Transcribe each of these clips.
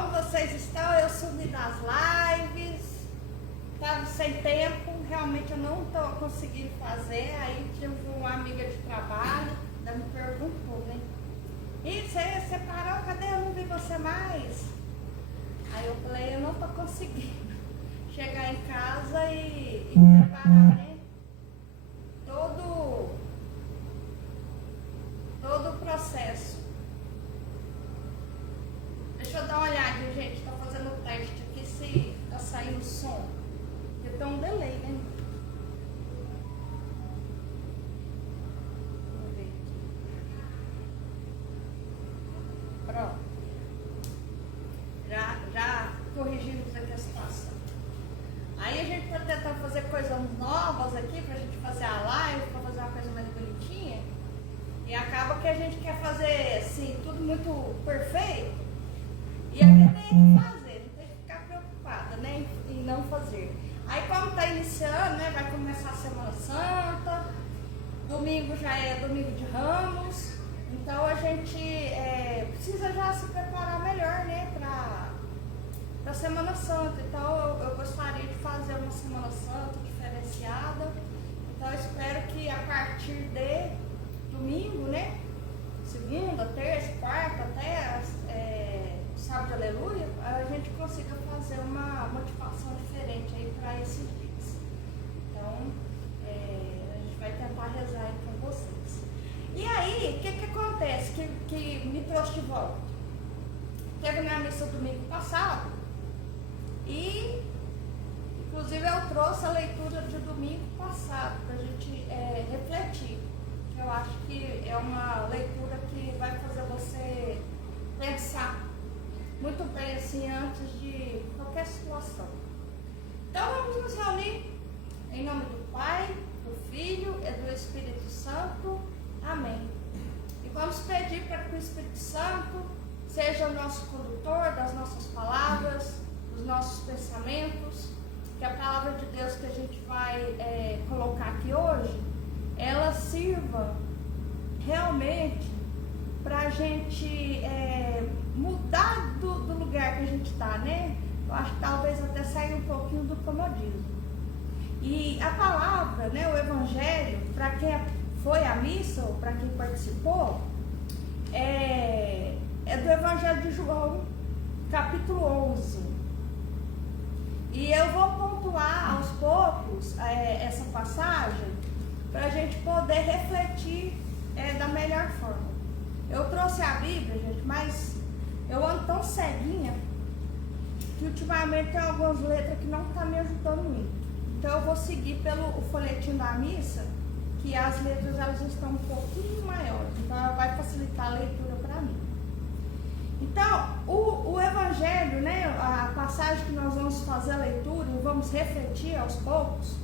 Como vocês estão? Eu sumi das lives, estava sem tempo, realmente eu não estou conseguindo fazer. Aí tive uma amiga de trabalho, ainda me perguntou, né? E você parou? Cadê? Eu não vi você mais. Aí eu falei, eu não estou conseguindo chegar em casa e preparar, né? Todo o processo. Deixa eu dar uma olhadinha, gente. Estou fazendo o teste aqui se está saindo som. Porque tem um delay, né? Vamos ver aqui. Pronto. Já corrigimos aqui a situação. Aí a gente está tentando fazer coisas novas aqui para a gente fazer a live, para fazer uma coisa mais bonitinha. E acaba que a gente quer fazer assim, tudo muito perfeito. E a gente tem que fazer, não tem que ficar preocupada, né, em não fazer. Aí como está iniciando, né, vai começar a Semana Santa, domingo já é domingo de Ramos, então a gente precisa já se preparar melhor, né, para a Semana Santa. Então eu gostaria de fazer uma Semana Santa diferenciada, então eu espero que a partir de domingo, né, segunda, terça, quarta, até sábado de aleluia, a gente consiga fazer uma motivação diferente aí para esses dias. Então, a gente vai tentar rezar aí com vocês. E aí, o que acontece que me trouxe de volta? Teve na missa domingo passado e, inclusive, eu trouxe a leitura de domingo passado para a gente refletir. Eu acho que é uma leitura que vai fazer você pensar muito bem assim antes de qualquer situação. Então vamos nos reunir em nome do Pai, do Filho e do Espírito Santo. Amém. E vamos pedir para que o Espírito Santo seja o nosso condutor das nossas palavras, dos nossos pensamentos, que a palavra de Deus que a gente vai colocar aqui hoje, ela sirva realmente para a gente mudar do lugar que a gente está, né? Eu acho que talvez até sair um pouquinho do comodismo. E a palavra, né, o Evangelho, para quem foi à missa ou para quem participou, é do Evangelho de João, capítulo 11. E eu vou pontuar aos poucos essa passagem para a gente poder refletir da melhor forma. Eu trouxe a Bíblia, gente, mas eu ando tão ceguinha que ultimamente tem algumas letras que não estão me ajudando muito. Então eu vou seguir pelo folhetim da missa, que as letras elas estão um pouquinho maiores, então ela vai facilitar a leitura para mim. Então, o Evangelho, né, a passagem que nós vamos fazer a leitura e vamos refletir aos poucos,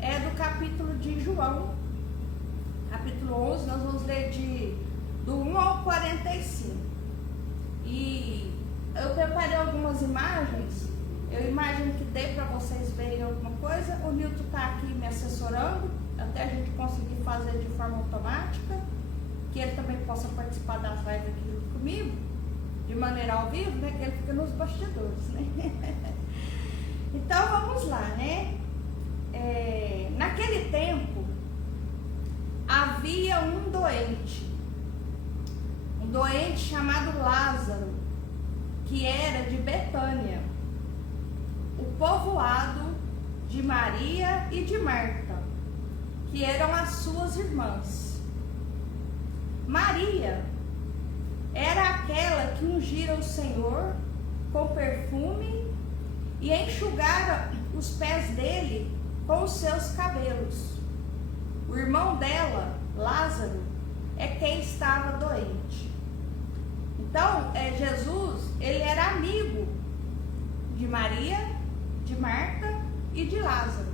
é do capítulo de João, capítulo 11, nós vamos ler do 1 ao 45. E eu preparei algumas imagens, eu imagino que dê para vocês verem alguma coisa. O Nilton está aqui me assessorando, até a gente conseguir fazer de forma automática, que ele também possa participar das lives aqui junto comigo, de maneira ao vivo, né, que ele fica nos bastidores, né? Então vamos lá, né? Naquele tempo havia um doente chamado Lázaro, que era de Betânia, o povoado de Maria e de Marta, que eram as suas irmãs. Maria era aquela que ungira o Senhor com perfume e enxugara os pés dele com os seus cabelos. O irmão dela, Lázaro, é quem estava doente. Então, Jesus, ele era amigo de Maria, de Marta e de Lázaro.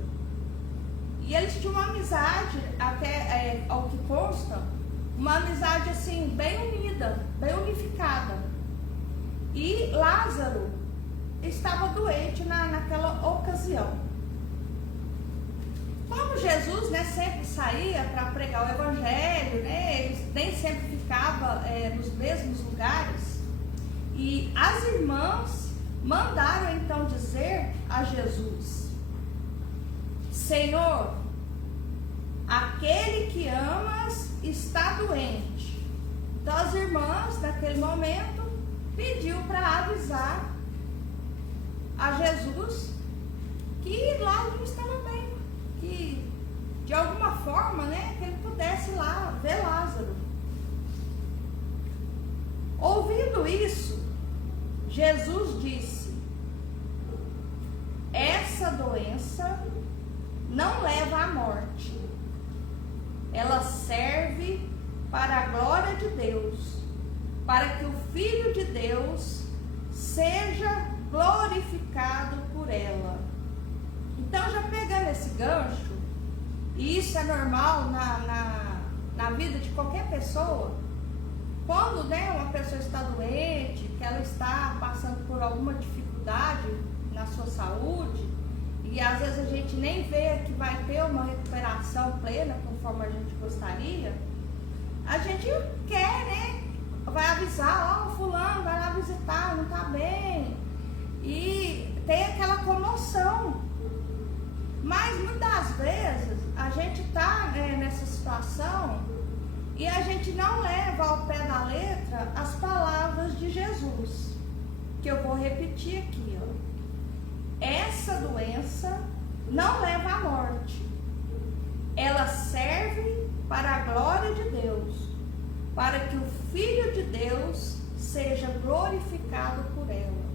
E eles tinham uma amizade, até ao que consta, uma amizade assim, bem unida, bem unificada. E Lázaro estava doente naquela ocasião. Como Jesus, né, sempre saía para pregar o Evangelho, né, ele nem sempre ficava nos mesmos lugares, e as irmãs mandaram então dizer a Jesus: Senhor, aquele que amas está doente. Então as irmãs, naquele momento, pediu para avisar a Jesus que Lázaro estava bem, que de alguma forma, né, que ele pudesse ir lá ver Lázaro. Ouvindo isso, Jesus disse: essa doença não leva à morte, ela serve para a glória de Deus, para que o Filho de Deus seja glorificado por ela. Então, já pegando esse gancho, e isso é normal na vida de qualquer pessoa, quando, né, uma pessoa está doente, que ela está passando por alguma dificuldade na sua saúde, e às vezes a gente nem vê que vai ter uma recuperação plena conforme a gente gostaria, a gente quer, né, vai avisar: ó, fulano vai lá visitar, não está bem, e tem aquela comoção. Mas muitas vezes a gente está, né, nessa situação e a gente não leva ao pé da letra as palavras de Jesus, que eu vou repetir aqui, ó. Essa doença não leva à morte, ela serve para a glória de Deus, para que o Filho de Deus seja glorificado por ela.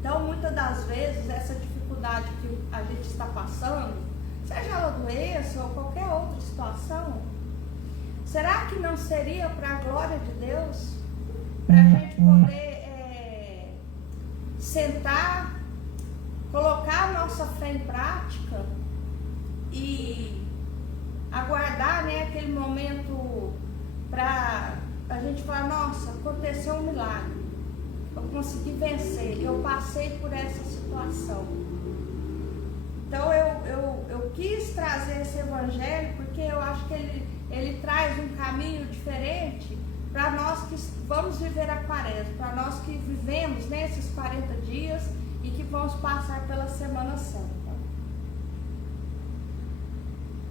Então, muitas das vezes, essa dificuldade que a gente está passando, seja ela doença ou qualquer outra situação, será que não seria para a glória de Deus? Para a gente poder sentar, colocar a nossa fé em prática e aguardar, né, aquele momento para a gente falar: nossa, aconteceu um milagre, eu consegui vencer, eu passei por essa situação. Então eu quis trazer esse evangelho porque eu acho que ele traz um caminho diferente para nós que vamos viver a quaresma, para nós que vivemos nesses 40 dias e que vamos passar pela Semana Santa.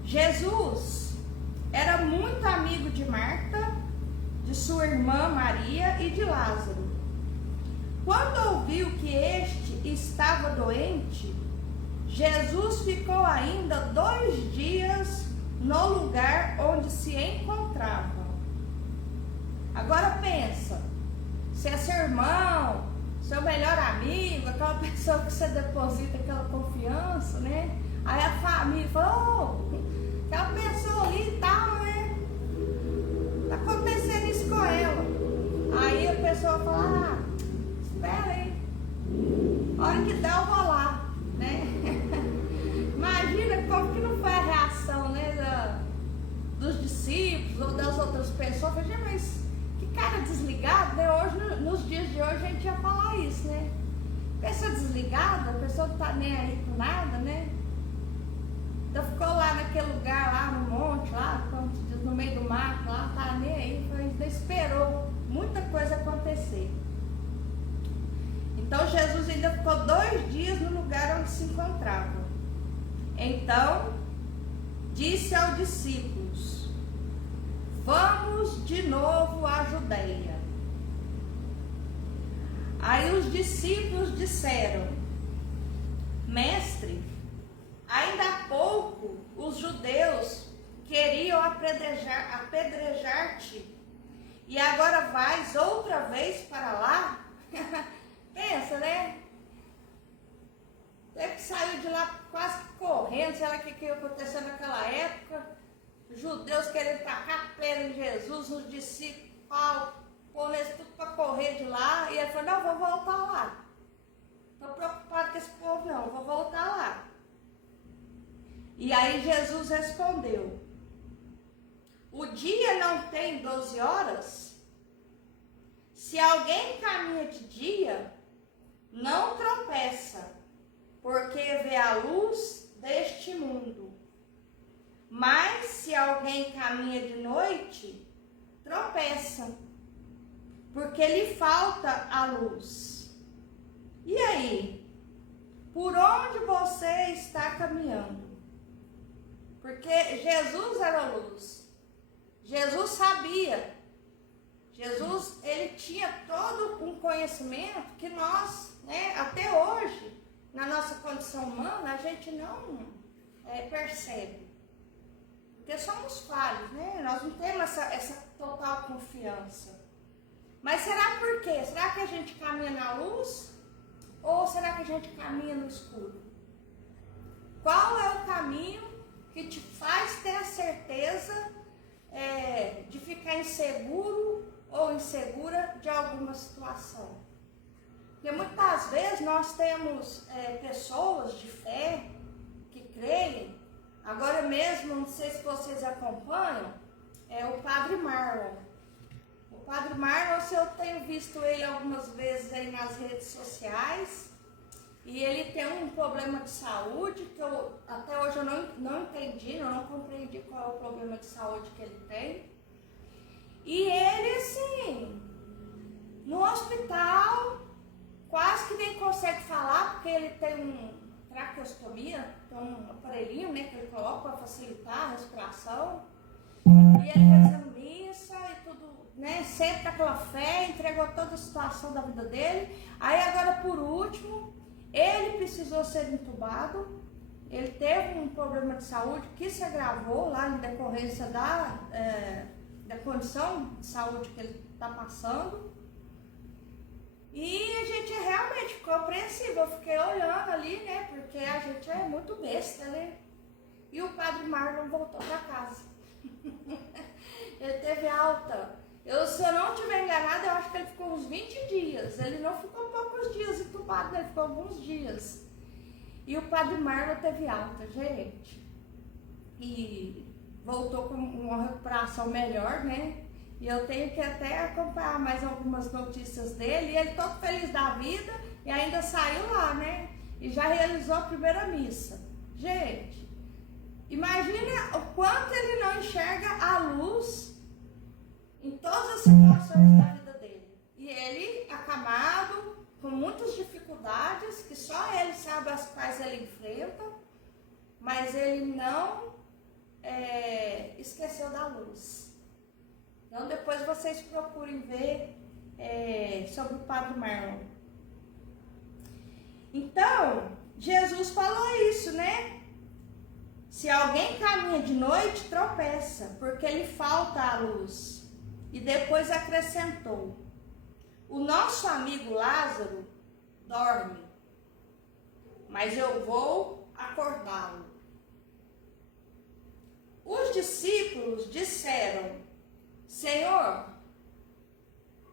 Jesus era muito amigo de Marta, de sua irmã Maria e de Lázaro. Quando ouviu que este estava doente, Jesus ficou ainda 2 dias no lugar onde se encontrava. Agora pensa, se é seu irmão, seu melhor amigo, aquela pessoa que você deposita aquela confiança, né? Aí a família falou: oh, aquela pessoa ali e tal, né? Tá acontecendo isso com ela. Aí a pessoa fala: ah, espera aí, a hora que der eu vou lá, né? Imagina como que não foi a reação, né, dos discípulos ou das outras pessoas. Falei: mas que cara desligado, né? Hoje, nos dias de hoje a gente ia falar isso, né? Pessoa desligada, a pessoa não tá nem aí com nada, né? Então ficou lá naquele lugar, lá no monte, lá, como se diz, no meio do mato, lá, tá nem aí, ainda esperou muita coisa acontecer. Então Jesus ainda ficou 2 dias no lugar onde se encontrava. Então disse aos discípulos: vamos de novo à Judeia. Aí os discípulos disseram: mestre, ainda há pouco os judeus queriam apedrejar-te, e agora vais outra vez para lá? Pensa, né? Teve que sair de lá quase que correndo, sei lá o que aconteceu naquela época. Os judeus querendo tacar pedra em Jesus, os discípulos, Paulo, pondo eles tudo para correr de lá. E ele falou: não, vou voltar lá. Estou preocupado com esse povo, não, vou voltar lá. E aí Jesus respondeu: o dia não tem 12 horas? Se alguém caminha de dia, não tropeça, porque vê a luz deste mundo. Mas se alguém caminha de noite, tropeça, porque lhe falta a luz. E aí? Por onde você está caminhando? Porque Jesus era luz. Jesus sabia. Jesus, ele tinha todo um conhecimento que nós, né, até hoje, na nossa condição humana, a gente não percebe. Porque somos falhos, né? Nós não temos essa total confiança. Mas será por quê? Será que a gente caminha na luz? Ou será que a gente caminha no escuro? Qual é o caminho que te faz ter a certeza de ficar inseguro ou insegura de alguma situação? Porque muitas vezes nós temos pessoas de fé que creem. Agora mesmo, não sei se vocês acompanham, o Padre Marlon. O Padre Marlon, eu tenho visto ele algumas vezes aí nas redes sociais, e ele tem um problema de saúde que até hoje eu não entendi, eu não compreendi qual é o problema de saúde que ele tem. E ele, assim, no hospital, quase que nem consegue falar, porque ele tem traqueostomia, tem um aparelhinho, né, que ele coloca para facilitar a respiração. E ele reza missa e tudo, né, sempre com aquela fé, entregou toda a situação da vida dele. Aí agora, por último, ele precisou ser entubado. Ele teve um problema de saúde que se agravou lá em decorrência da condição de saúde que ele está passando. E a gente realmente ficou apreensivo. Eu fiquei olhando ali, né? Porque a gente é muito besta, né? E o Padre Marlon voltou para casa. Ele teve alta. Se eu não estiver enganada, eu acho que ele ficou uns 20 dias. Ele não ficou poucos dias entubado, ele ficou alguns dias. E o Padre Marlon teve alta, gente. E voltou com uma recuperação melhor, né? E eu tenho que até acompanhar mais algumas notícias dele. E ele todo feliz da vida e ainda saiu lá, né? E já realizou a primeira missa. Gente, imagina o quanto ele não enxerga a luz em todas as situações da vida dele. E ele, acamado, com muitas dificuldades, que só ele sabe as quais ele enfrenta, mas ele não esqueceu da luz. Então depois vocês procurem ver sobre o Padre Marlon. Então, Jesus falou isso, né? Se alguém caminha de noite, tropeça, porque lhe falta a luz. E depois acrescentou: o nosso amigo Lázaro dorme, mas eu vou acordá-lo. Os discípulos disseram: Senhor,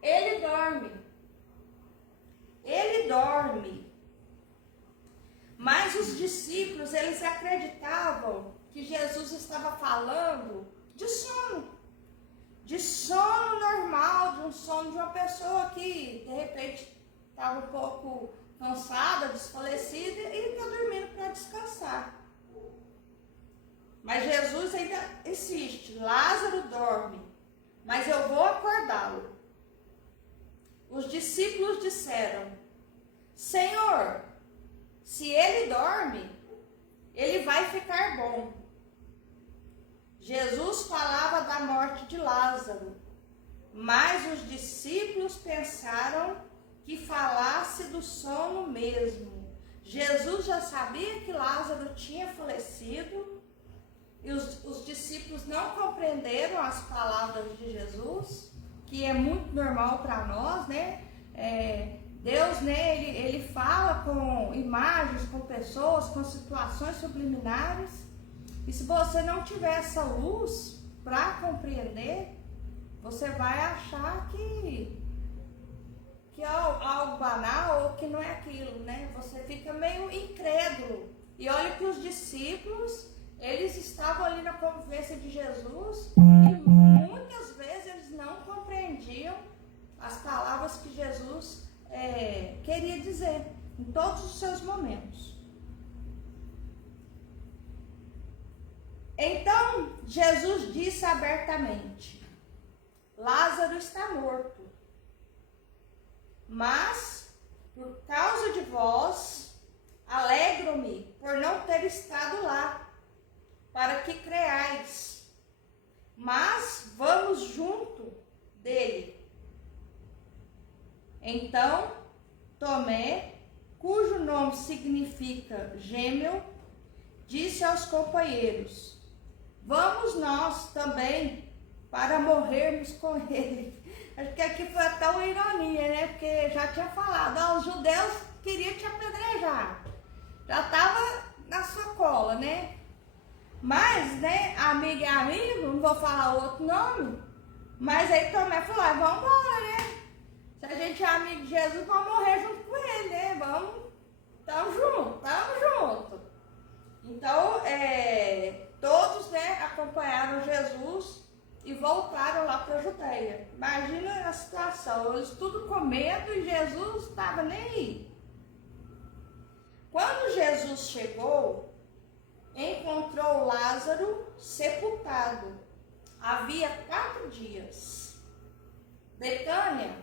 ele dorme. Ele dorme. Mas os discípulos, eles acreditavam que Jesus estava falando de sono. De sono normal, de um sono de uma pessoa que, de repente, estava um pouco cansada, desfalecida e está dormindo para descansar. Mas Jesus ainda insiste: Lázaro dorme, mas eu vou acordá-lo. Os discípulos disseram: Senhor, se ele dorme, ele vai ficar bom. Jesus falava da morte de Lázaro, mas os discípulos pensaram que falasse do sono mesmo. Jesus já sabia que Lázaro tinha falecido e os discípulos não compreenderam as palavras de Jesus, que é muito normal para nós, né? Deus, né, ele fala com imagens, com pessoas, com situações subliminares. E se você não tiver essa luz para compreender, você vai achar que é algo banal ou que não é aquilo, né? Você fica meio incrédulo. E olha que os discípulos, eles estavam ali na convivência de Jesus e muitas vezes eles não compreendiam as palavras que Jesus queria dizer em todos os seus momentos. Então Jesus disse abertamente: Lázaro está morto, mas por causa de vós, alegro-me por não ter estado lá, para que creais. Mas vamos junto dele. Então, Tomé, cujo nome significa gêmeo, disse aos companheiros: vamos nós também para morrermos com ele. Acho que aqui foi até uma ironia, né? Porque já tinha falado, os judeus queriam te apedrejar. Já estava na sua cola, né? Mas, né, amigo e amigo, não vou falar outro nome, mas aí Tomé falou, vamos embora, né? Se a gente é amigo de Jesus, vamos morrer junto com ele, né? Tamo junto. Então, todos, né, acompanharam Jesus e voltaram lá para a Judéia. Imagina a situação, eles tudo com medo e Jesus estava nem aí. Quando Jesus chegou, encontrou Lázaro sepultado. Havia 4 dias. Betânia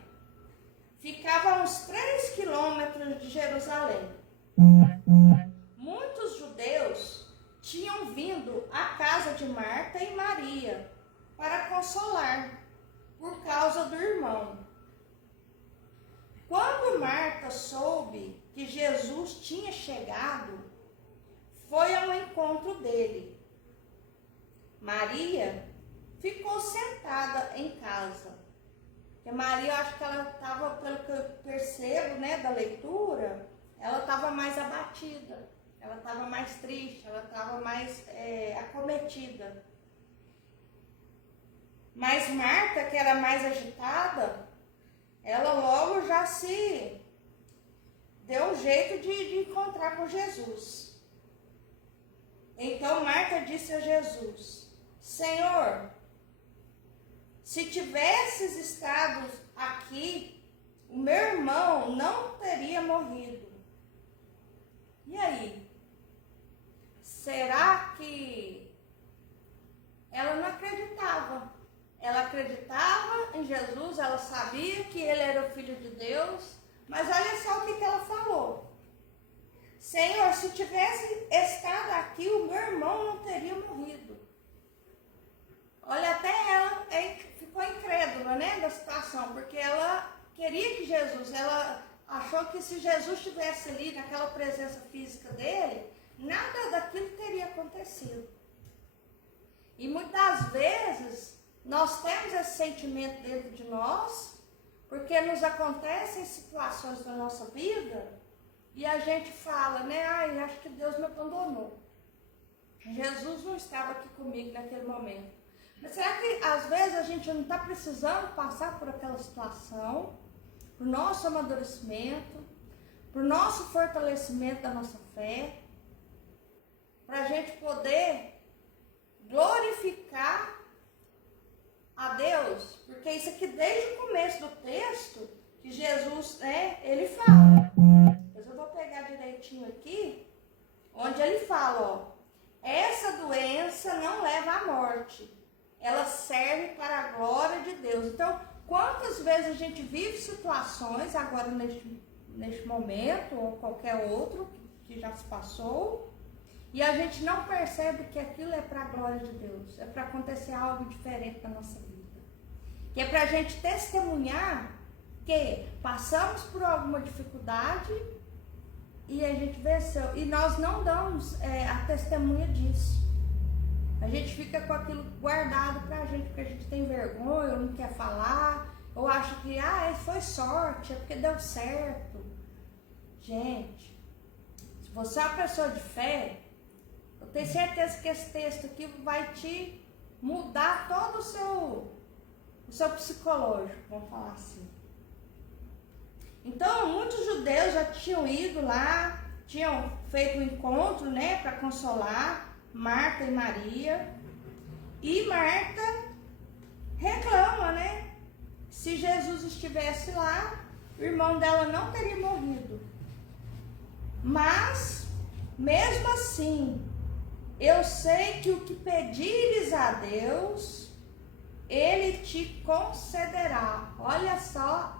ficava a uns 3 quilômetros de Jerusalém. Muitos judeus tinham vindo à casa de Marta e Maria para consolar por causa do irmão. Quando Marta soube que Jesus tinha chegado, foi ao encontro dele. Maria ficou sentada em casa. Porque Maria, eu acho que ela estava, pelo que eu percebo, né, da leitura, ela estava mais abatida, ela estava mais triste, ela estava mais acometida. Mas Marta, que era mais agitada, ela logo já se deu um jeito de encontrar com Jesus. Então Marta disse a Jesus: Senhor, se tivesses estado aqui, o meu irmão não teria morrido. E aí? Será que ela não acreditava? Ela acreditava em Jesus, ela sabia que ele era o Filho de Deus, mas olha só o que ela falou. Senhor, se tivesse estado aqui, o meu irmão não teria morrido. Olha, até ela ficou incrédula, né, da situação, porque ela queria que Jesus, ela achou que se Jesus estivesse ali, naquela presença física dele, nada daquilo teria acontecido. E muitas vezes nós temos esse sentimento dentro de nós, porque nos acontecem situações da nossa vida e a gente fala, né, acho que Deus me abandonou. Jesus não estava aqui comigo naquele momento. Mas será que às vezes a gente não está precisando passar por aquela situação, para o nosso amadurecimento, para o nosso fortalecimento da nossa fé, para a gente poder glorificar a Deus? Porque isso aqui desde o começo do texto, que Jesus, né, ele fala. Mas eu vou pegar direitinho aqui, onde ele fala, ó, essa doença não leva à morte, ela serve para a glória de Deus. Então, quantas vezes a gente vive situações, agora neste momento, ou qualquer outro que já se passou, e a gente não percebe que aquilo é para a glória de Deus, é para acontecer algo diferente na nossa vida. Que é para a gente testemunhar que passamos por alguma dificuldade e a gente venceu. E nós não damos a testemunha disso. A gente fica com aquilo guardado pra gente, porque a gente tem vergonha, ou não quer falar, ou acha que foi sorte, é porque deu certo. Gente, se você é uma pessoa de fé, eu tenho certeza que esse texto aqui vai te mudar todo o seu psicológico, vamos falar assim. Então, muitos judeus já tinham ido lá, tinham feito um encontro, né, para consolar Marta e Maria. E Marta reclama, né? Se Jesus estivesse lá, o irmão dela não teria morrido. Mas, mesmo assim, eu sei que o que pedires a Deus, Ele te concederá. Olha só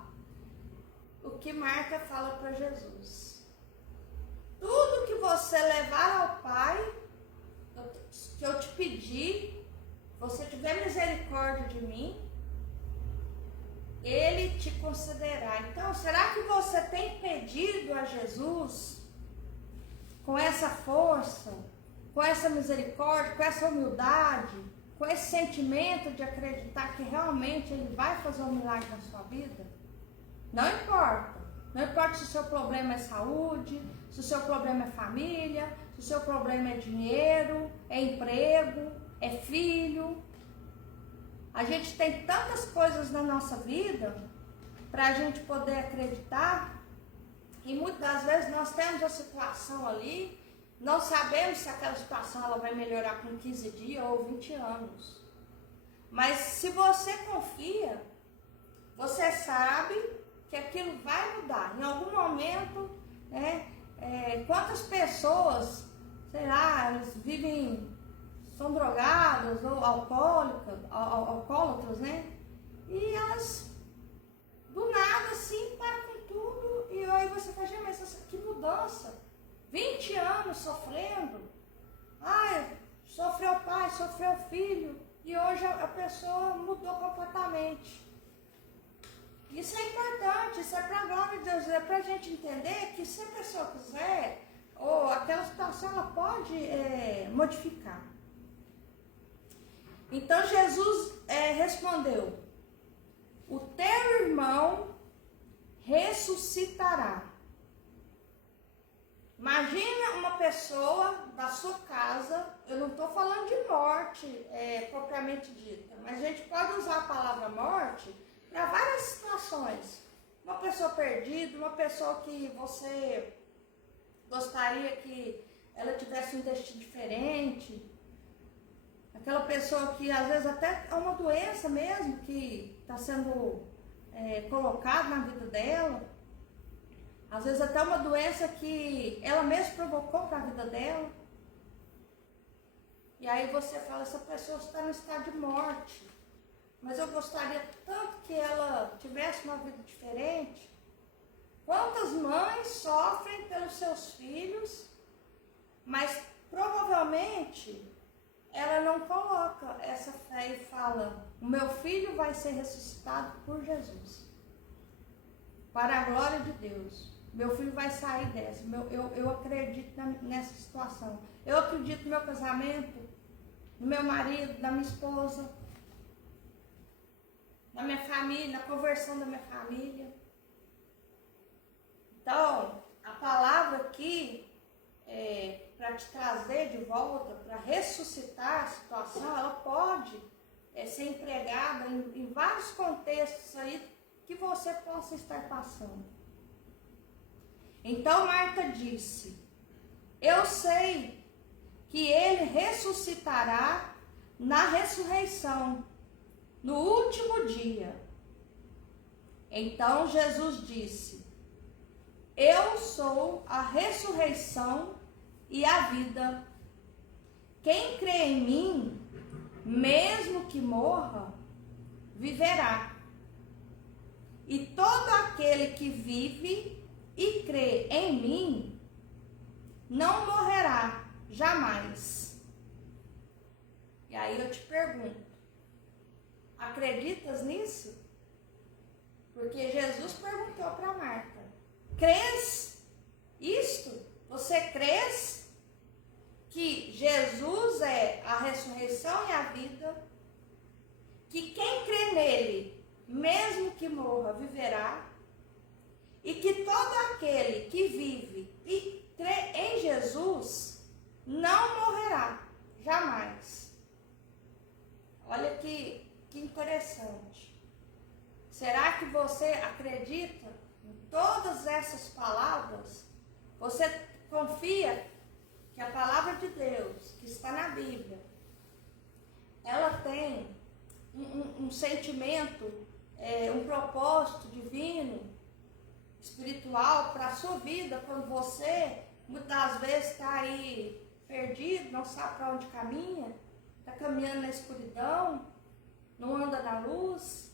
o que Marta fala para Jesus. tudo que você levar ao Pai, que eu te pedir, você tiver misericórdia de mim, Ele te concederá. Então, será que você tem pedido a Jesus com essa força, com essa misericórdia, com essa humildade, com esse sentimento de acreditar que realmente Ele vai fazer um milagre na sua vida? Não importa. Não importa se o seu problema é saúde, se o seu problema é família, se o seu problema é dinheiro, é emprego, é filho. A gente tem tantas coisas na nossa vida para a gente poder acreditar, e muitas das vezes nós temos a situação ali, não sabemos se aquela situação ela vai melhorar com 15 dias ou 20 anos. Mas se você confia, você sabe que aquilo vai mudar. Em algum momento, né, quantas pessoas, sei lá, elas são drogadas ou alcoólatras, né? E elas, do nada, assim, param com tudo. E aí você fala, gente, mas que mudança. 20 anos sofrendo. Ai, sofreu pai, sofreu filho. E hoje a pessoa mudou completamente. Isso é importante, isso é para a glória de Deus. É para a gente entender que se a pessoa quiser, ou aquela situação, ela pode modificar. Então Jesus respondeu: o teu irmão ressuscitará. Imagina uma pessoa da sua casa, eu não estou falando de morte propriamente dita, mas a gente pode usar a palavra morte para várias situações. Uma pessoa perdida, uma pessoa que você gostaria que ela tivesse um destino diferente. Aquela pessoa que às vezes até é uma doença mesmo que está sendo colocada na vida dela. Às vezes até uma doença que ela mesma provocou para a vida dela. E aí você fala, essa pessoa está no estado de morte. Mas eu gostaria tanto que ela tivesse uma vida diferente. Quantas mães sofrem pelos seus filhos, mas provavelmente ela não coloca essa fé e fala, o meu filho vai ser ressuscitado por Jesus. Para a glória de Deus. Meu filho vai sair dessa. Eu acredito nessa situação. Eu acredito no meu casamento, no meu marido, na minha esposa, na minha família, na conversão da minha família. Então, a palavra aqui, para te trazer de volta, para ressuscitar a situação, ela pode ser empregada em vários contextos aí que você possa estar passando. Então Marta disse, eu sei que ele ressuscitará na ressurreição, no último dia. Então Jesus disse, eu sou a ressurreição e a vida. Quem crê em mim, mesmo que morra, viverá. E todo aquele que vive e crê em mim, não morrerá jamais. E aí eu te pergunto, acreditas nisso? Porque Jesus perguntou para Marta, crês isto? Você crês que Jesus é a ressurreição e a vida? Que quem crê nele, mesmo que morra, viverá? E que todo aquele que vive e crê em Jesus não morrerá jamais. Olha que interessante. Será que você acredita em todas essas palavras? Você confia que a palavra de Deus, que está na Bíblia, ela tem um sentimento, um propósito divino, espiritual para a sua vida, quando você muitas das vezes está aí perdido, não sabe para onde caminha, está caminhando na escuridão, não anda na luz.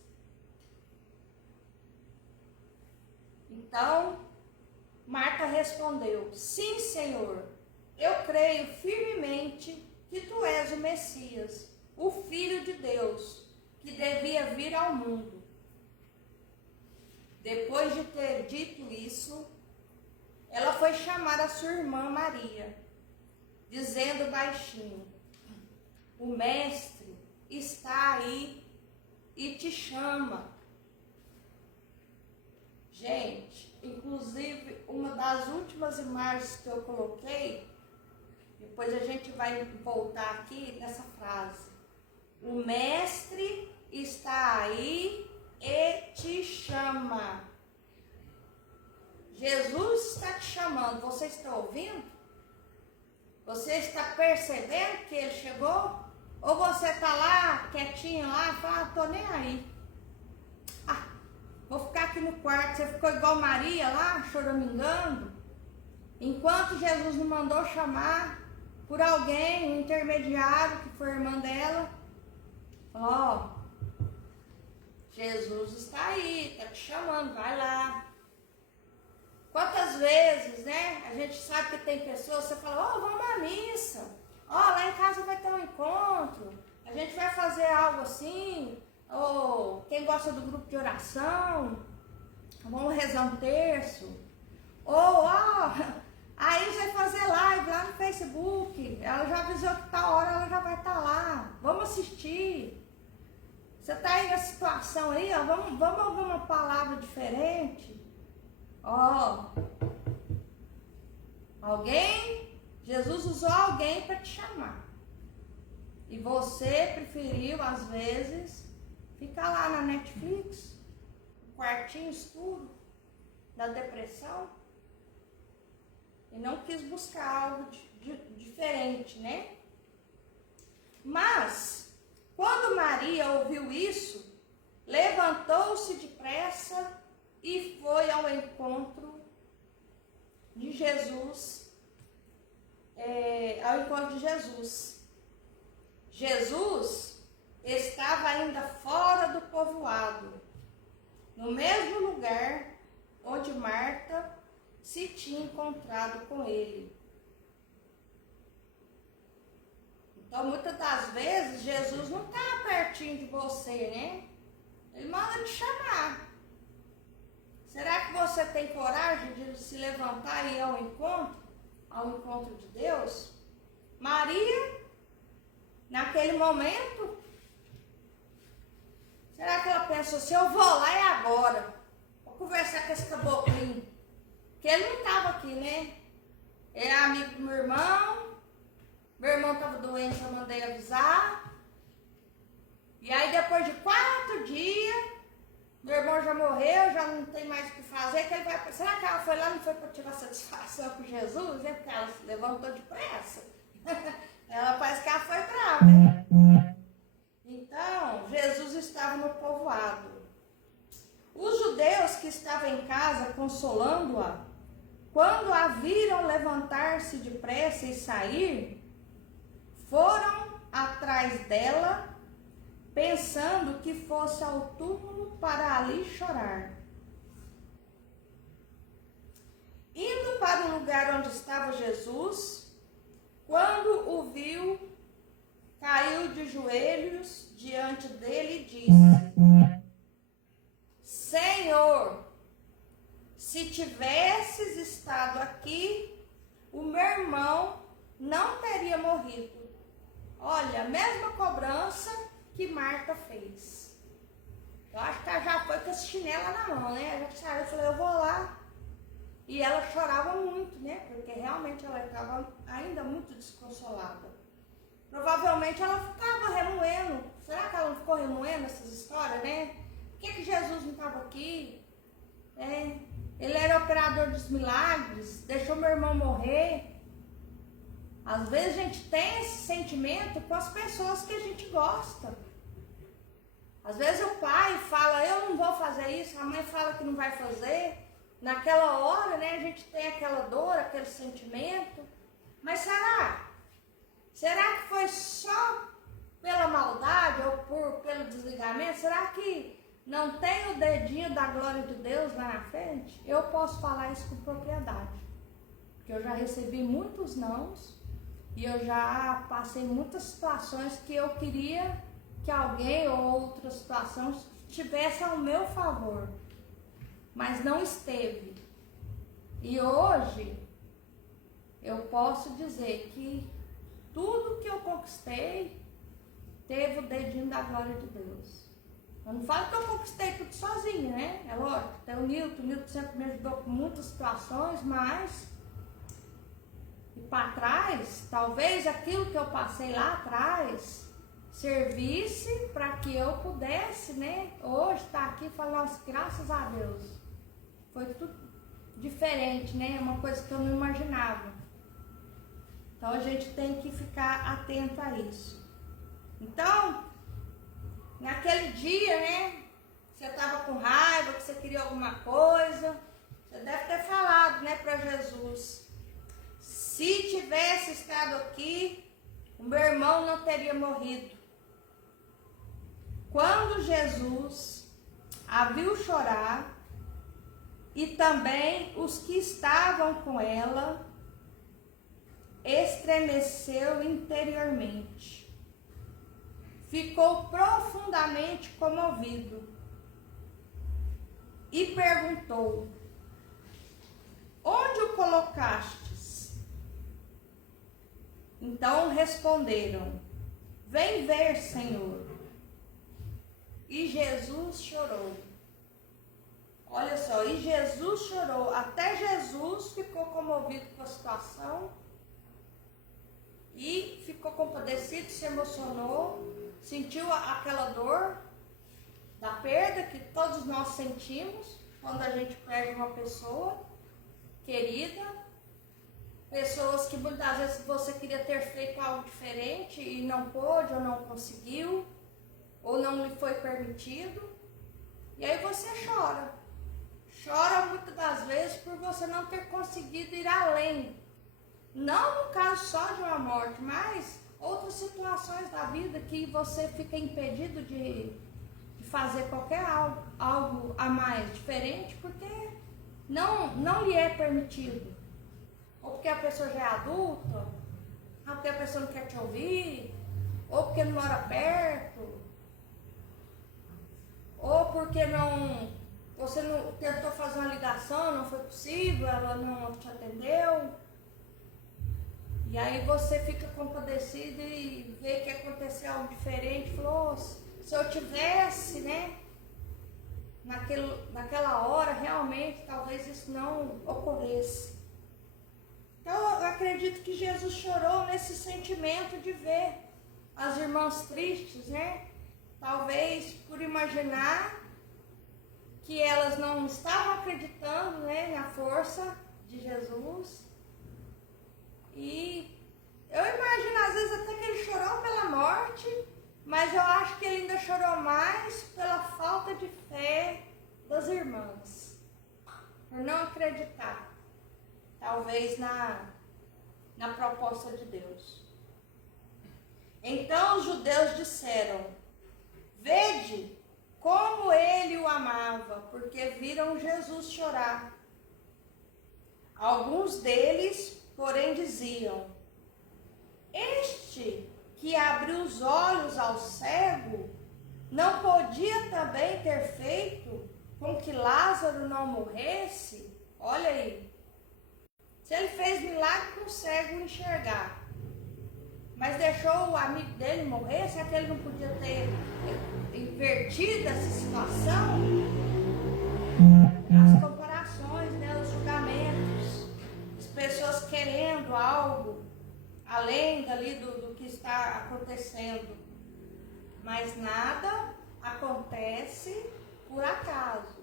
Então, Marta respondeu: sim, Senhor, eu creio firmemente que tu és o Messias, o Filho de Deus, que devia vir ao mundo. Depois de ter dito isso, ela foi chamar a sua irmã Maria, dizendo baixinho: o Mestre está aí e te chama. Gente, inclusive uma das últimas imagens que eu coloquei, depois a gente vai voltar aqui nessa frase. O Mestre está aí e te chama. Jesus está te chamando. Você está ouvindo? Você está percebendo que ele chegou? Ou você está lá, quietinho lá, e fala, tô nem aí. Vou ficar aqui no quarto. Você ficou igual Maria lá, choramingando? Enquanto Jesus não mandou chamar por alguém, um intermediário, que foi a irmã dela. Falou, Jesus está aí, está te chamando, vai lá. Quantas vezes, né, a gente sabe que tem pessoas, você fala, vamos à missa. Lá em casa vai ter um encontro, a gente vai fazer algo assim. Ou quem gosta do grupo de oração, vamos rezar um terço. Ou, aí vai fazer live lá no Facebook. Ela já avisou que tal hora ela já vai estar lá. Vamos assistir. Você está aí na situação aí, vamos ouvir uma palavra diferente. Jesus usou alguém para te chamar. E você preferiu, às vezes, ficar lá na Netflix, no quartinho escuro, na depressão, e não quis buscar algo diferente, né? Mas, quando Maria ouviu isso, levantou-se depressa e foi ao encontro de Jesus, Jesus estava ainda fora do povoado, no mesmo lugar onde Marta se tinha encontrado com ele. Então, muitas das vezes, Jesus não está pertinho de você, né? Ele manda te chamar. Será que você tem coragem de se levantar e ir ao encontro de Deus? Maria, naquele momento, será que ela pensou, se eu vou lá é agora, vou conversar com esse caboclinho, que ele não estava aqui, né? Ele é amigo do meu irmão estava doente, eu mandei avisar, e aí depois de 4 dias, meu irmão já morreu, já não tem mais o que fazer, será que ela foi lá, não foi para tirar satisfação com Jesus, né? Porque ela se levantou depressa. Ela parece que ela foi brava, né? Então, Jesus estava no povoado. Os judeus que estavam em casa consolando-a, quando a viram levantar-se depressa e sair, foram atrás dela, pensando que fosse ao túmulo para ali chorar. Indo para o lugar onde estava Jesus, quando o viu, caiu de joelhos diante dele e disse: Senhor, se tivesses estado aqui, o meu irmão não teria morrido. Olha, a mesma cobrança que Marta fez. Eu acho que ela já foi com essa chinela na mão, né? Ela já saiu, eu falei, eu vou lá. E ela chorava muito, né? Porque realmente ela estava ainda muito desconsolada. Provavelmente ela ficava remoendo. Será que ela não ficou remoendo essas histórias, né? Por que Jesus não estava aqui? Ele era operador dos milagres, deixou meu irmão morrer. Às vezes a gente tem esse sentimento com as pessoas que a gente gosta. Às vezes o pai fala, eu não vou fazer isso, a mãe fala que não vai fazer. Naquela hora, né, a gente tem aquela dor, aquele sentimento. Mas será? Será que foi só pela maldade ou pelo desligamento? Será que não tem o dedinho da glória de Deus lá na frente, eu posso falar isso com propriedade. Porque eu já recebi muitos nãos e eu já passei muitas situações que eu queria que alguém ou outras situações estivesse ao meu favor, mas não esteve. E hoje eu posso dizer que tudo que eu conquistei teve o dedinho da glória de Deus. Eu não falo que eu conquistei tudo sozinho, né? É lógico, tem o Nilton sempre me ajudou com muitas situações, mas e para trás, talvez aquilo que eu passei lá atrás servisse para que eu pudesse, né, hoje estar aqui e falar, graças a Deus, foi tudo diferente, né, uma coisa que eu não imaginava. Então a gente tem que ficar atento a isso. Então, naquele dia, né, você estava com raiva, que você queria alguma coisa, você deve ter falado, né, para Jesus, se tivesse estado aqui, o meu irmão não teria morrido. Quando Jesus a viu chorar, e também os que estavam com ela, estremeceu interiormente. Ficou profundamente comovido e perguntou: onde o colocastes? Então responderam: vem ver, Senhor. E Jesus chorou. Olha só, e Jesus chorou. Até Jesus ficou comovido com a situação e ficou compadecido, se emocionou, sentiu aquela dor da perda que todos nós sentimos quando a gente perde uma pessoa querida, pessoas que muitas vezes você queria ter feito algo diferente e não pôde ou não conseguiu, ou não lhe foi permitido, e aí você chora. Chora muitas das vezes por você não ter conseguido ir além. Não no caso só de uma morte, mas outras situações da vida que você fica impedido de fazer qualquer algo a mais diferente, porque não lhe é permitido. Ou porque a pessoa já é adulta, ou porque a pessoa não quer te ouvir, ou porque não mora perto, ou porque você não tentou fazer uma ligação, não foi possível, ela não te atendeu. E aí você fica compadecido e vê que aconteceu algo diferente, falou, se eu tivesse, né, naquela hora, realmente, talvez isso não ocorresse. Então, eu acredito que Jesus chorou nesse sentimento de ver as irmãs tristes, né? Talvez por imaginar que elas não estavam acreditando, né, na força de Jesus. E eu imagino às vezes até que ele chorou pela morte, mas eu acho que ele ainda chorou mais pela falta de fé das irmãs, por não acreditar, talvez na proposta de Deus. Então os judeus disseram: vede como ele o amava, porque viram Jesus chorar. Alguns deles, porém, diziam: este que abriu os olhos ao cego, não podia também ter feito com que Lázaro não morresse? Olha aí, se ele fez milagre para o cego enxergar, mas deixou o amigo dele morrer, será que ele não podia ter invertido essa situação? As comparações, né, os julgamentos, as pessoas querendo algo além dali do que está acontecendo, mas nada acontece por acaso.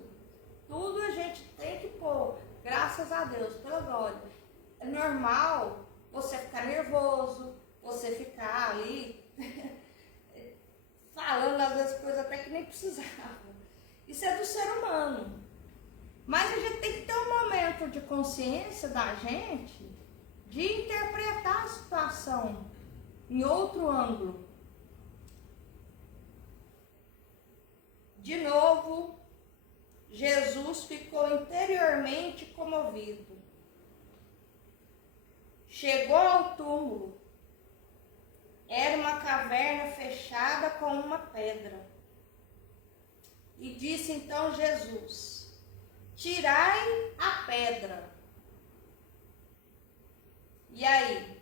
Tudo a gente tem que pôr, graças a Deus, pela glória. É normal você ficar nervoso, você ficar ali falando às vezes coisas até que nem precisava. Isso é do ser humano. Mas a gente tem que ter um momento de consciência da gente, de interpretar a situação em outro ângulo. De novo, Jesus ficou interiormente comovido. Chegou ao túmulo. Era uma caverna fechada com uma pedra. E disse então Jesus: tirai a pedra. E aí?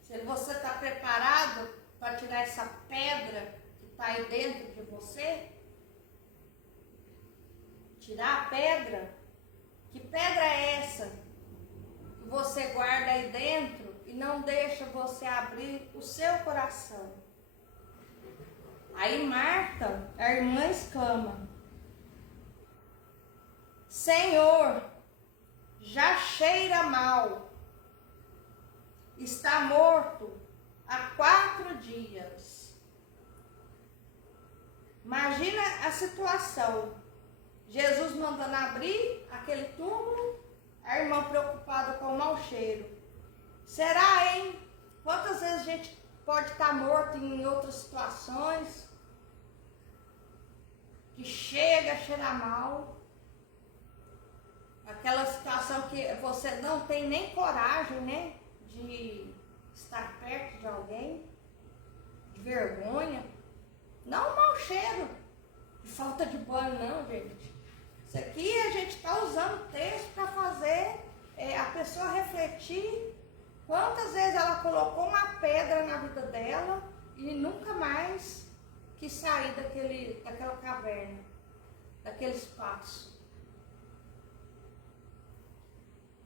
Se você está preparado para tirar essa pedra que está aí dentro de você? Tirar a pedra? Que pedra é essa que você guarda aí dentro e não deixa você abrir o seu coração? Aí Marta, a irmã, exclama: Senhor, já cheira mal. Está morto há 4 dias. Imagina a situação. Jesus mandando abrir aquele túmulo, a irmã preocupada com o mau cheiro. Será, hein? Quantas vezes a gente pode estar morto em outras situações? Que chega a cheirar mal. Aquela situação que você não tem nem coragem, né? De estar perto de alguém, de vergonha, não mau cheiro, de falta de banho, não, gente. Isso aqui a gente está usando o texto para fazer a pessoa refletir quantas vezes ela colocou uma pedra na vida dela e nunca mais quis sair daquela caverna, daquele espaço.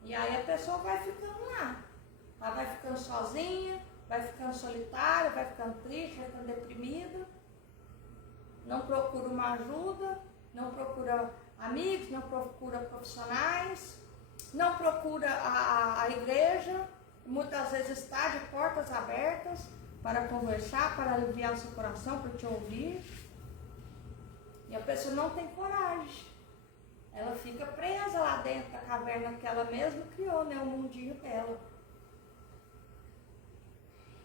E aí a pessoa vai ficando lá. Ela vai ficando sozinha, vai ficando solitária, vai ficando triste, vai ficando deprimida. Não procura uma ajuda, não procura amigos, não procura profissionais, não procura a igreja. Muitas vezes está de portas abertas para conversar, para aliviar o seu coração, para te ouvir. E a pessoa não tem coragem. Ela fica presa lá dentro da caverna que ela mesma criou, né? O mundinho dela.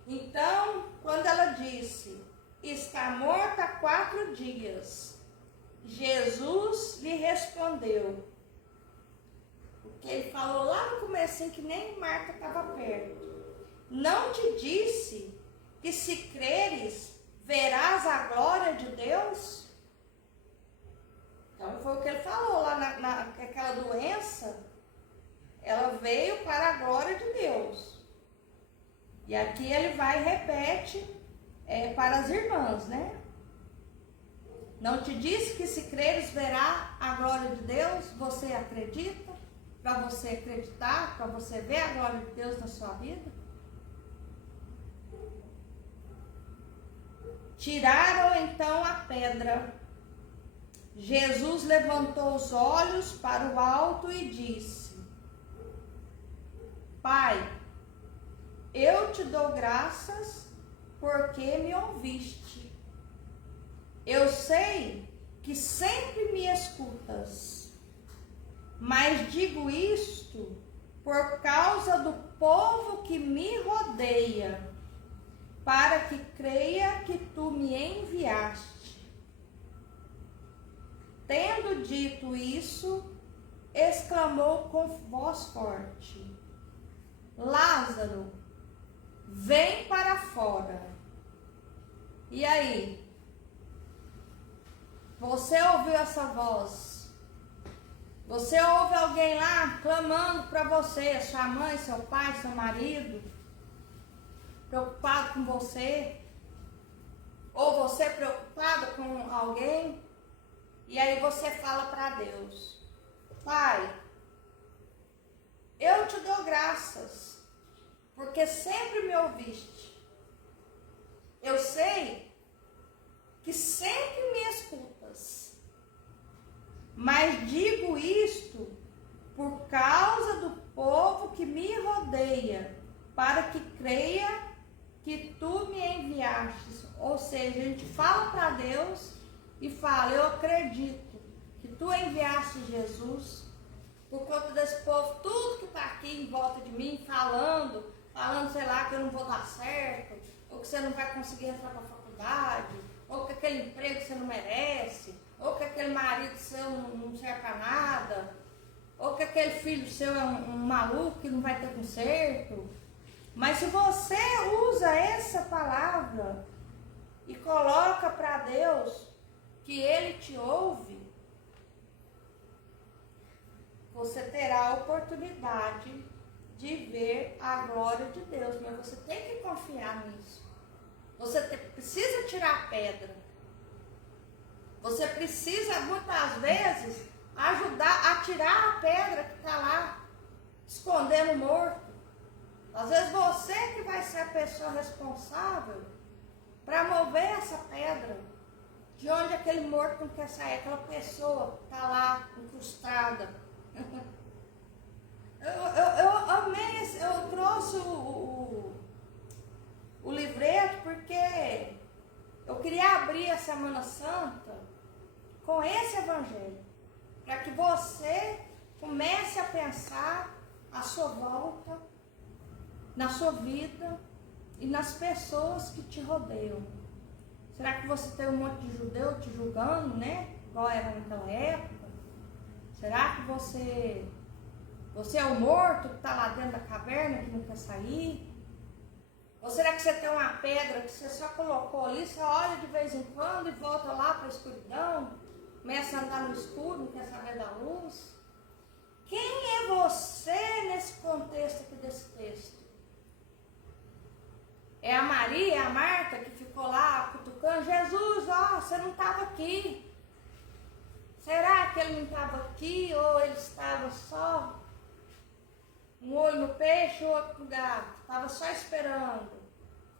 Então, quando ela disse, está morta há 4 dias, Jesus lhe respondeu. Porque ele falou lá no comecinho que nem Marta estava perto. Não te disse que se creres, verás a glória de Deus? Então foi o que ele falou lá naquela doença, ela veio para a glória de Deus. E aqui ele vai e repete para as irmãs, né? Não te disse que se creres verá a glória de Deus? Você acredita? Para você acreditar, para você ver a glória de Deus na sua vida? Tiraram então a pedra. Jesus levantou os olhos para o alto e disse: Pai, eu te dou graças porque me ouviste. Eu sei que sempre me escutas, mas digo isto por causa do povo que me rodeia, para que creia que tu me enviaste. Tendo dito isso, exclamou com voz forte: Lázaro, vem para fora. E aí? Você ouviu essa voz? Você ouve alguém lá clamando para você, sua mãe, seu pai, seu marido, preocupado com você? Ou você preocupado com alguém? E aí você fala para Deus: Pai, eu te dou graças, porque sempre me ouviste. Eu sei que sempre me escutas, mas digo isto por causa do povo que me rodeia, para que creia que tu me enviaste. Ou seja, a gente fala para Deus e fala: eu acredito que tu enviaste Jesus, por conta desse povo, tudo que está aqui em volta de mim, falando, sei lá, que eu não vou dar certo, ou que você não vai conseguir entrar para a faculdade, ou que aquele emprego você não merece, ou que aquele marido seu não serve para nada, ou que aquele filho seu é um maluco que não vai ter conserto. Mas se você usa essa palavra e coloca para Deus que Ele te ouve, você terá a oportunidade de ver a glória de Deus. Mas você tem que confiar nisso. Você precisa tirar a pedra. Você precisa, muitas vezes, ajudar a tirar a pedra que está lá, escondendo o morto. Às vezes você que vai ser a pessoa responsável para mover essa pedra. De onde aquele morto não quer sair, aquela pessoa está lá, incrustada. Eu amei, eu trouxe o livreto porque eu queria abrir a Semana Santa com esse evangelho, para que você comece a pensar à sua volta, na sua vida e nas pessoas que te rodeiam. Será que você tem um monte de judeu te julgando, né? Igual era naquela época? Será que você é o morto que está lá dentro da caverna que não quer sair? Ou será que você tem uma pedra que você só colocou ali, você olha de vez em quando e volta lá para a escuridão, começa a andar no escuro, não quer saber da luz? Quem é você nesse contexto aqui desse texto? É a Maria, é a Marta que ficou lá cutucando, Jesus, ó, você não estava aqui. Será que ele não estava aqui ou ele estava só um olho no peixe, o outro no gato? Estava só esperando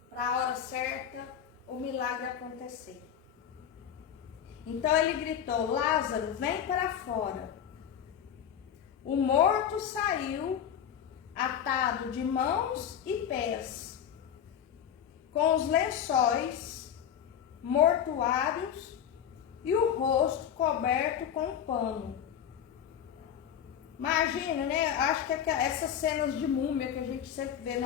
para a hora certa o milagre acontecer. Então ele gritou, Lázaro, vem para fora. O morto saiu atado de mãos e pés, com os lençóis mortuários e o rosto coberto com um pano. Imagina, né? Acho que essas cenas de múmia que a gente sempre vê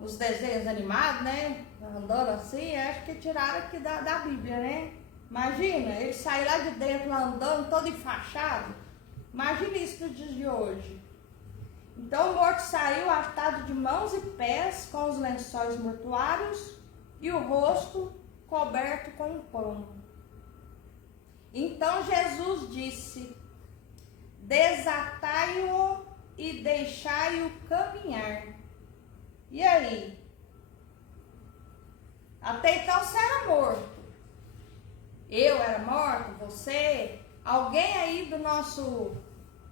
nos desenhos animados, né? Andando assim, acho que tiraram aqui da Bíblia, né? Imagina, ele sai lá de dentro andando todo enfaixado. Imagina isso nos dias de hoje. Então o morto saiu atado de mãos e pés com os lençóis mortuários e o rosto coberto com um pano. Então Jesus disse, desatai-o e deixai-o caminhar. E aí? Até então você era morto. Eu era morto, você, alguém aí do nosso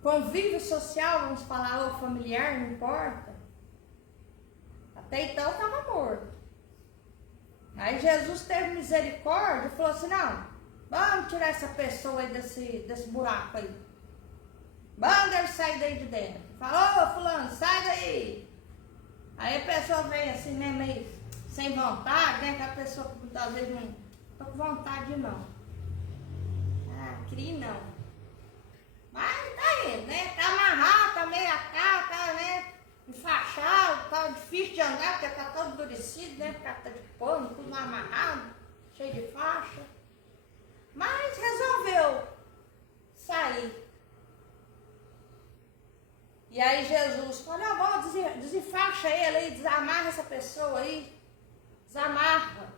convívio social, vamos falar, ou familiar, não importa. Até então estava morto. Aí Jesus teve misericórdia e falou assim, não, vamos tirar essa pessoa aí desse buraco aí. Manda ele sair daí de dentro. Falou, ô fulano, sai daí. Aí a pessoa vem assim, né, meio sem vontade, né, que a pessoa que muitas vezes não tô com vontade não. Ah, queria não. Mas tá indo, né, tá amarrado, tá meio atado, tá, né, enfaixado, tá difícil de andar, porque tá todo endurecido, né, porque tá de pano, tudo amarrado, cheio de faixa. Mas resolveu sair. E aí Jesus falou, não, vamos, desenfaixa ele aí, desamarra essa pessoa aí, desamarra.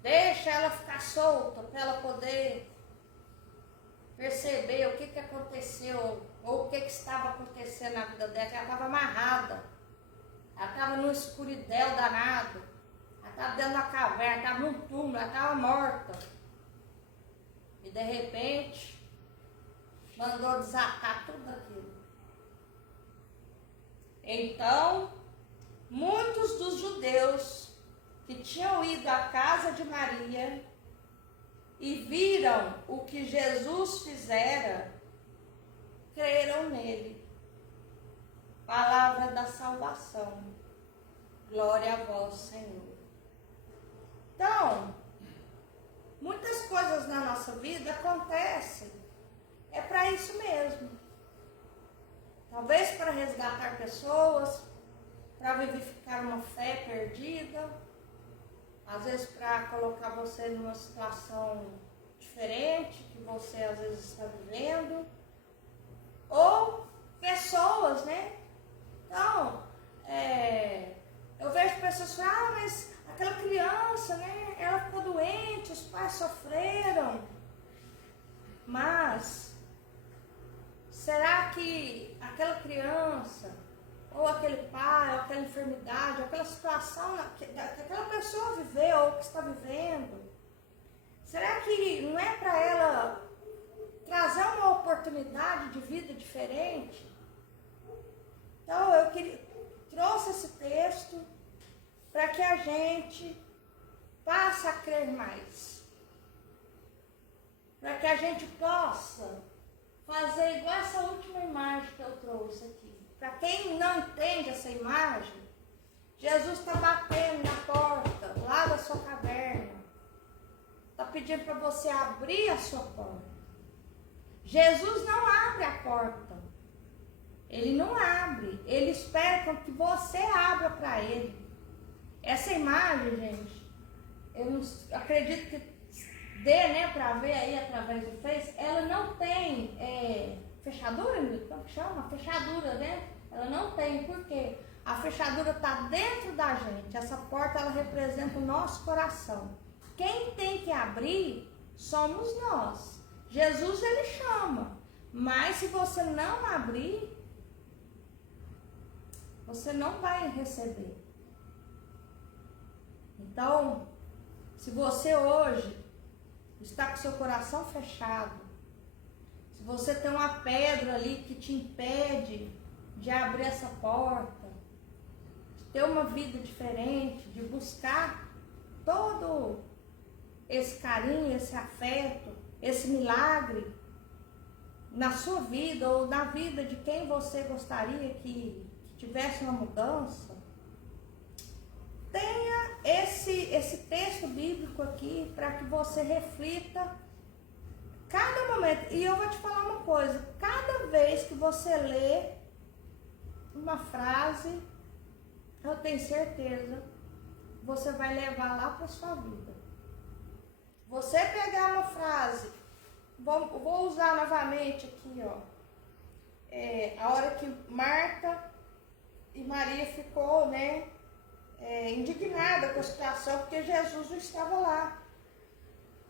Deixa ela ficar solta para ela poder perceber o que aconteceu, ou o que estava acontecendo na vida dela, que ela estava amarrada. Ela estava no escuridão danado. Ela estava dentro da caverna, estava num túmulo, ela estava morta. E de repente, mandou desatar tudo aquilo. Então, muitos dos judeus que tinham ido à casa de Maria e viram o que Jesus fizera, creram nele. Palavra da salvação. Glória a vós, Senhor. Então, muitas coisas na nossa vida acontecem. É para isso mesmo. Talvez para resgatar pessoas, para vivificar uma fé perdida, às vezes para colocar você numa situação diferente que você às vezes está vivendo, ou pessoas, né? Então, eu vejo pessoas falando, mas aquela criança, né? Ela ficou doente, os pais sofreram, mas será que aquela criança, ou aquele pai, ou aquela enfermidade, ou aquela situação que aquela pessoa viveu, ou que está vivendo, será que não é para ela trazer uma oportunidade de vida diferente? Então trouxe esse texto para que a gente passe a crer mais, para que a gente possa fazer igual essa última imagem que eu trouxe aqui. Para quem não entende essa imagem, Jesus está batendo na porta lá da sua caverna, está pedindo para você abrir a sua porta. Jesus não abre a porta, ele não abre, ele espera que você abra para ele. Essa imagem, gente, eu não acredito que dê, né, para ver aí através do Face, ela não tem fechadura, como que chama? Fechadura, né? Ela não tem, porque a fechadura está dentro da gente. Essa porta, ela representa o nosso coração. Quem tem que abrir somos nós. Jesus, ele chama, mas se você não abrir, você não vai receber. Então, se você hoje está com seu coração fechado, se você tem uma pedra ali que te impede de abrir essa porta, de ter uma vida diferente, de buscar todo esse carinho, esse afeto, esse milagre na sua vida ou na vida de quem você gostaria que tivesse uma mudança, tenha esse texto bíblico aqui para que você reflita cada momento. E eu vou te falar uma coisa, cada vez que você lê uma frase, eu tenho certeza, você vai levar lá para a sua vida. Você pegar uma frase, vou usar novamente aqui, ó, a hora que Marta e Maria ficou, né, indignada com a situação, porque Jesus não estava lá.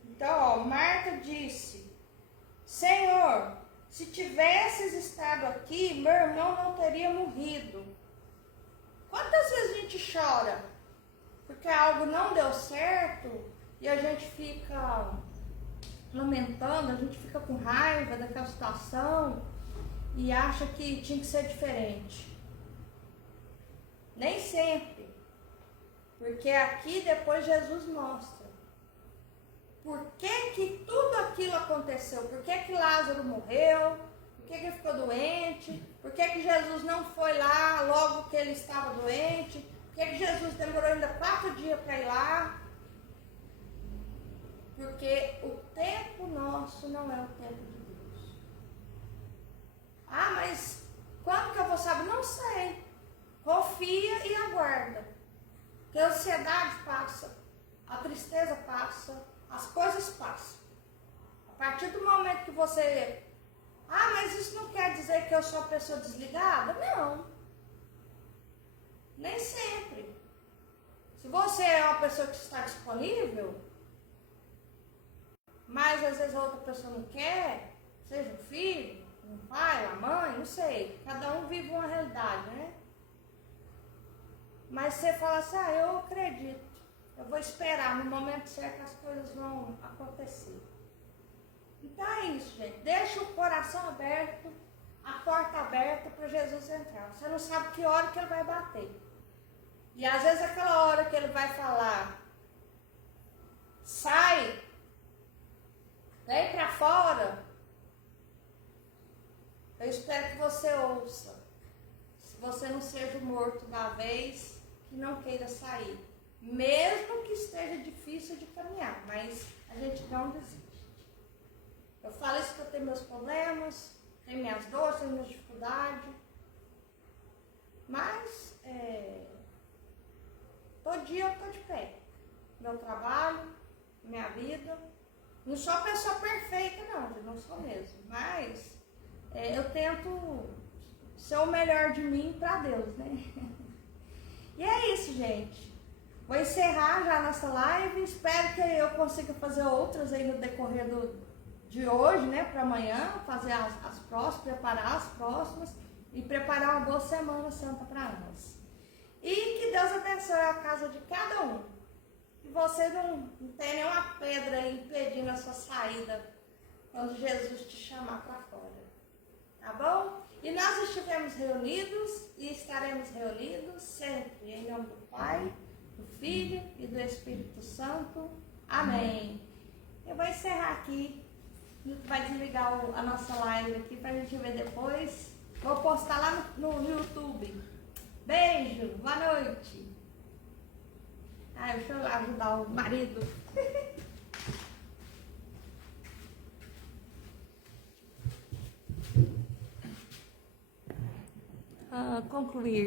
Então, ó, Marta disse: Senhor, se tivesses estado aqui, meu irmão não teria morrido. Quantas vezes a gente chora porque algo não deu certo e a gente fica lamentando, a gente fica com raiva daquela situação e acha que tinha que ser diferente? Nem sempre. Porque aqui depois Jesus mostra por que tudo aquilo aconteceu, por que Lázaro morreu, por que ele ficou doente, por que Jesus não foi lá logo que ele estava doente, por que Jesus demorou ainda 4 dias para ir lá. Porque o tempo nosso não é o tempo de Deus. Ah, mas quando que eu vou saber? Não sei. Confia e aguarda. Porque a ansiedade passa, a tristeza passa, as coisas passam. A partir do momento que você... Ah, mas isso não quer dizer que eu sou uma pessoa desligada? Não. Nem sempre. Se você é uma pessoa que está disponível, mas às vezes a outra pessoa não quer, seja um filho, um pai, uma mãe, não sei. Cada um vive uma realidade, né? Mas você fala assim, eu acredito, eu vou esperar, no momento certo as coisas vão acontecer. Então é isso, gente. Deixa o coração aberto, a porta aberta para Jesus entrar. Você não sabe que hora que ele vai bater. E às vezes aquela hora que ele vai falar, sai, vem para fora, eu espero que você ouça. Se você não seja o morto da vez, que não queira sair. Mesmo que esteja difícil de caminhar, mas a gente não desiste. Eu falo isso que eu tenho meus problemas, tenho minhas dores, tenho minhas dificuldades, mas todo dia eu tô de pé. Meu trabalho, minha vida. Não sou a pessoa perfeita, não sou mesmo. Mas eu tento ser o melhor de mim para Deus, né? E é isso, gente. Vou encerrar já a nossa live. Espero que eu consiga fazer outras aí no decorrer de hoje, né? Para amanhã, fazer as próximas, preparar as próximas e preparar uma boa Semana Santa para nós. E que Deus abençoe a casa de cada um. Que você não tenha nenhuma pedra aí impedindo a sua saída quando Jesus te chamar para fora. Tá bom? E nós estivemos reunidos e estaremos reunidos sempre em nome do Pai, do Filho e do Espírito Santo. Amém. Eu vou encerrar aqui. Vai desligar a nossa live aqui pra gente ver depois. Vou postar lá no YouTube. Beijo, boa noite. Deixa eu ajudar o marido. Concluir.